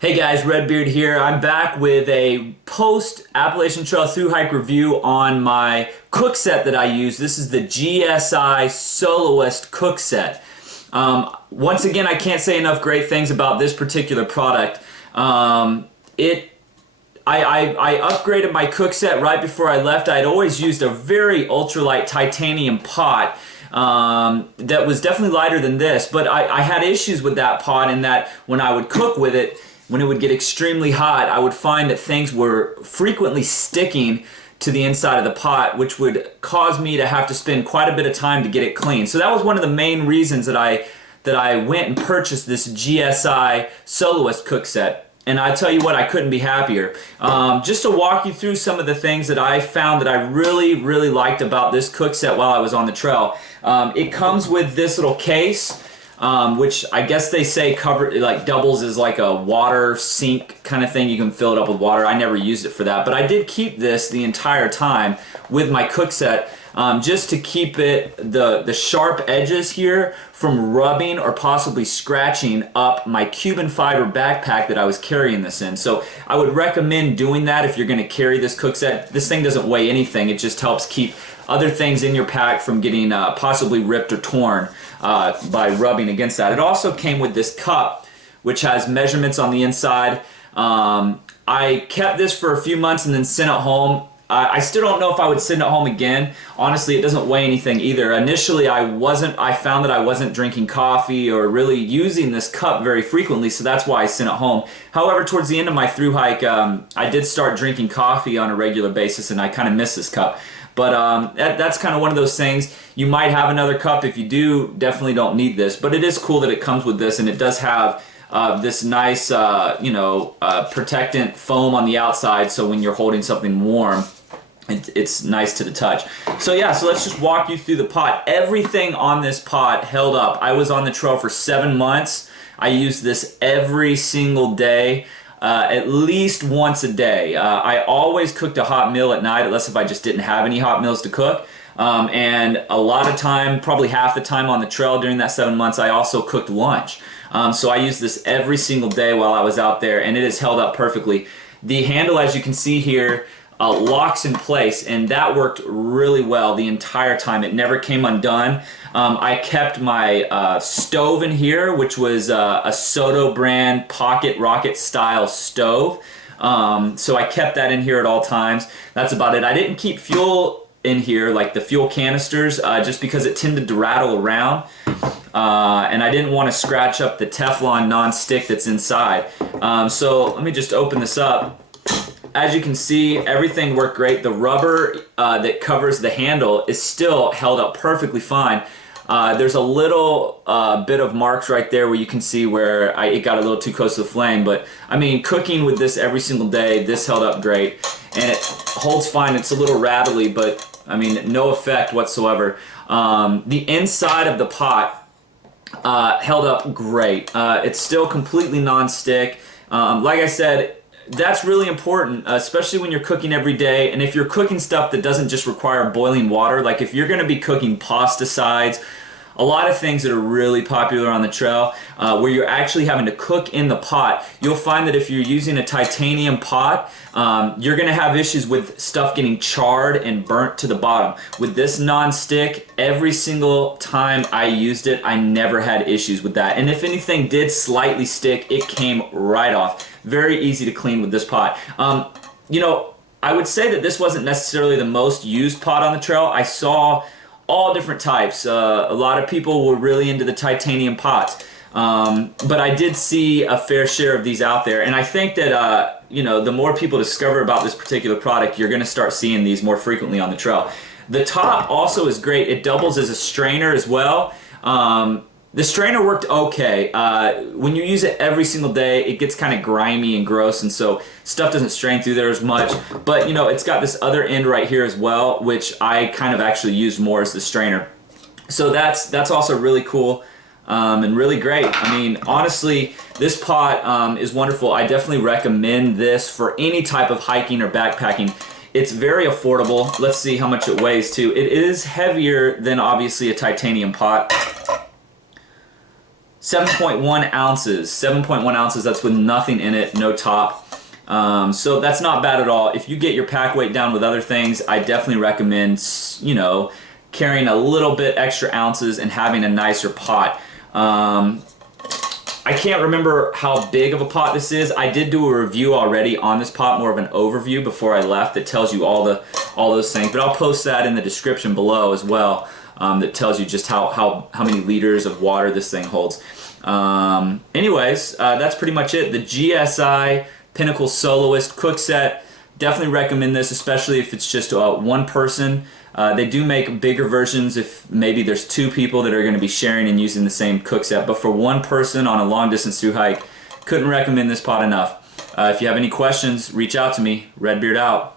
Hey guys, Redbeard here. I'm back with a post Appalachian Trail Thru Hike review on my cook set that I use. This is the GSI Soloist Cookset. Once again, I can't say enough great things about this particular product. I upgraded my cook set right before I left. I'd always used a very ultralight titanium pot that was definitely lighter than this, but I had issues with that pot in that when I would cook with it, when it would get extremely hot, I would find that things were frequently sticking to the inside of the pot, which would cause me to have to spend quite a bit of time to get it clean. So that was one of the main reasons that I went and purchased this GSI Soloist Cookset. And I tell you what, I couldn't be happier. Just to walk you through some of the things that I found that I really liked about this cookset while I was on the trail. It comes with this little case, which I guess they say doubles as like a water sink kind of thing. You can fill it up with water. I never used it for that, but I did keep this the entire time with my cookset, just to keep the sharp edges here from rubbing or possibly scratching up my Cuban fiber backpack that I was carrying this in. So I would recommend doing that if you're going to carry this cookset. This thing doesn't weigh anything. It just helps keep other things in your pack from getting possibly ripped or torn by rubbing against that. It also came with this cup, which has measurements on the inside. I kept this for a few months and then sent it home. I still don't know if I would send it home again. Honestly, it doesn't weigh anything either. Initially, I found that I wasn't drinking coffee or really using this cup very frequently, so that's why I sent it home. However, towards the end of my thru hike, I did start drinking coffee on a regular basis, and I kind of miss this cup. But that's kind of one of those things. You might have another cup. If you do, definitely don't need this. But it is cool that it comes with this, and it does have this nice, protectant foam on the outside, so when you're holding something warm, it's nice to the touch. So yeah, so let's just walk you through the pot. Everything on this pot held up. I was on the trail for 7 months. I used this every single day. At least once a day. I always cooked a hot meal at night, unless if I just didn't have any hot meals to cook. And a lot of time, probably half the time on the trail during that 7 months, I also cooked lunch. So I used this every single day while I was out there, and it has held up perfectly. The handle, as you can see here, locks in place, and that worked really well the entire time. It never came undone. I kept my stove in here, which was a Soto brand pocket rocket style stove. So I kept that in here at all times. That's about it. I didn't keep fuel in here, like the fuel canisters, just because it tended to rattle around. And I didn't want to scratch up the Teflon non-stick that's inside. So let me just open this up. As you can see, everything worked great. The rubber that covers the handle is still held up perfectly fine. There's a little bit of marks right there where you can see where it got a little too close to the flame, but I mean, cooking with this every single day, this held up great, and it holds fine. It's a little rattly, but I mean, no effect whatsoever. The inside of the pot held up great. It's still completely non-stick. Like I said, that's really important, especially when you're cooking every day, and if you're cooking stuff that doesn't just require boiling water, like if you're going to be cooking pasta sides, a lot of things that are really popular on the trail, where you're actually having to cook in the pot, you'll find that if you're using a titanium pot, you're going to have issues with stuff getting charred and burnt to the bottom. With this non-stick, every single time I used it, I never had issues with that. And if anything did slightly stick, it came right off. Very easy to clean with this pot. You know, I would say that this wasn't necessarily the most used pot on the trail. I saw all different types. A lot of people were really into the titanium pots. But I did see a fair share of these out there. And I think that, you know, the more people discover about this particular product, you're going to start seeing these more frequently on the trail. The top also is great. It doubles as a strainer as well. The strainer worked okay. When you use it every single day, it gets kind of grimy and gross, and so stuff doesn't strain through there as much. But you know, it's got this other end right here as well, which I kind of actually used more as the strainer. So that's also really cool and really great. I mean, honestly, this pot is wonderful. I definitely recommend this for any type of hiking or backpacking. It's very affordable. Let's see how much it weighs too. It is heavier than obviously a titanium pot. 7.1 ounces. 7.1 ounces, that's with nothing in it, no top. So that's not bad at all. If you get your pack weight down with other things, I definitely recommend, you know, carrying a little bit extra ounces and having a nicer pot. I can't remember how big of a pot this is. I did do a review already on this pot, more of an overview before I left that tells you all those things, but I'll post that in the description below as well, that tells you just how many liters of water this thing holds. Anyways, that's pretty much it. The GSI Pinnacle Soloist Cookset, definitely recommend this, especially if it's just one person. They do make bigger versions if maybe there's two people that are going to be sharing and using the same cookset, but for one person on a long distance through hike, couldn't recommend this pot enough. If you have any questions, reach out to me. Redbeard out.